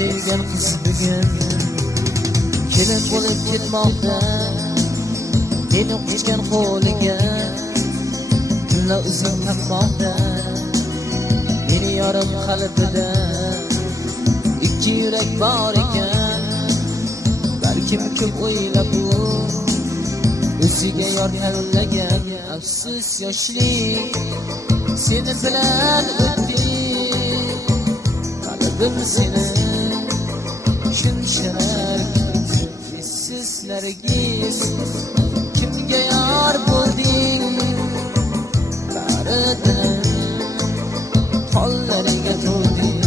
sevgan qiz bugun kelin bo'lib ketmoqda. Meni quchgan qo'liga tilla uzun taqmoqda. Meni yorim qalbida ikki yurak bor ekan. Balkim ko'p o'ylab u o'ziga yor tanlagan. Afsus yoshlik seni bilan o'tdi. Qalbim seni shumsharar essiz nargiz. Kimga yor bo'lding baridan qo'llariga to'lding.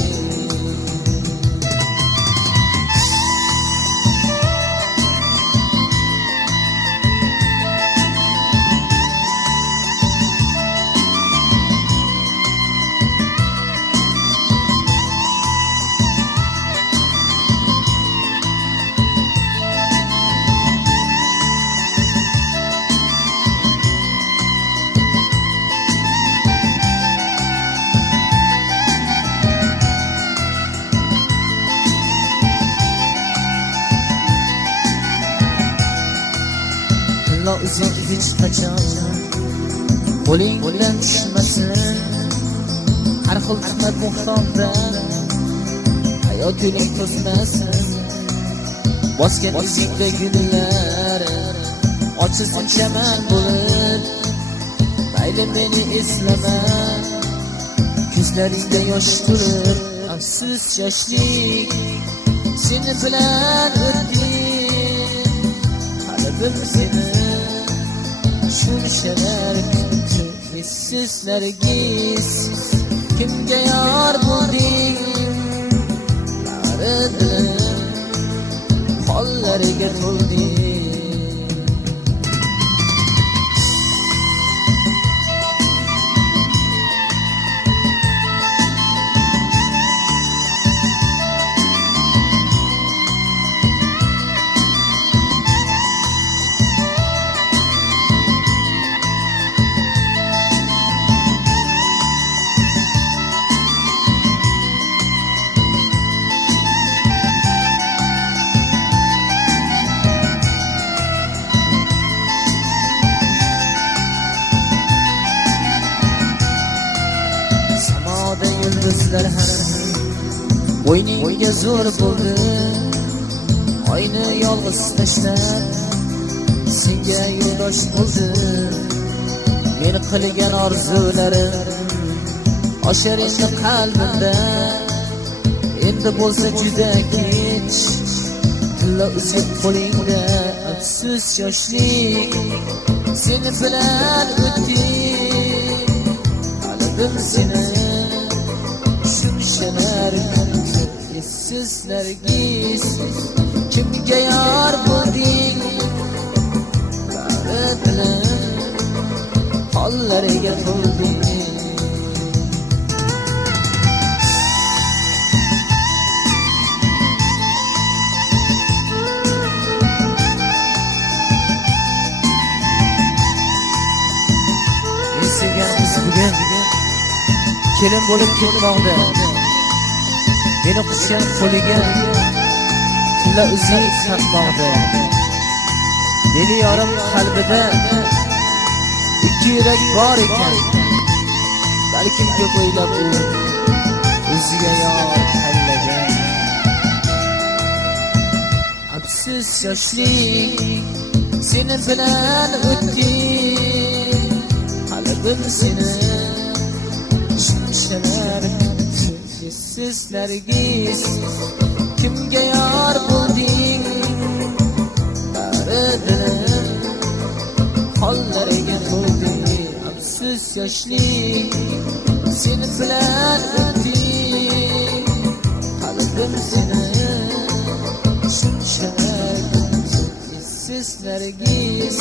Tilla uzuk hech qachon qo'ling bilan tushmasin. Har xil tuhmat muhtomdan hayot yo'ling to'smasin. Bosgan uzukda gullar ochilsin chaman bo'lib. Mayli meni eslama, ko'zlaringda yosh turib. Afsus yoshlik seni bilan o'tdi. Qalbim seni shumsharar essiz nargiz. Kimga yor bo'lding baridan qo'llariga to'lding. Yulduzlar ham bo'yningga zo'r bo'ldi. Oyni yolg'iz tashlab senga yo'ldosh bo'ldi. Meni qilgan orzularim oshar endi qalbimda. Endi bo'lsa juda kech tilla uzuk qo'lingda. Afsus yoshlik seni bilan o'tdi. Qalbim seni shumshalar essiz nargiz. Kimga yor bo'lding baridan qo'llariga to'lding. Men sevgan qiz bugun kelin bo'lib ketmoqda. Meni quchgan qo'liga tilla uzuk taqmoqda. Meni yorim qalbida ikki yurak bor ekan. Balkim ko'p o'ylab u o'ziga yor tanlagan. Afsus yoshlik seni bilan o'tdi. Qalbim seni shumshalar essiz nargiz. Kimga yor bo'lding baridan qo'llariga to'lding. Afsus yoshlik seni bilan o'tdi. Qalbim seni shumshalar essiz nargiz.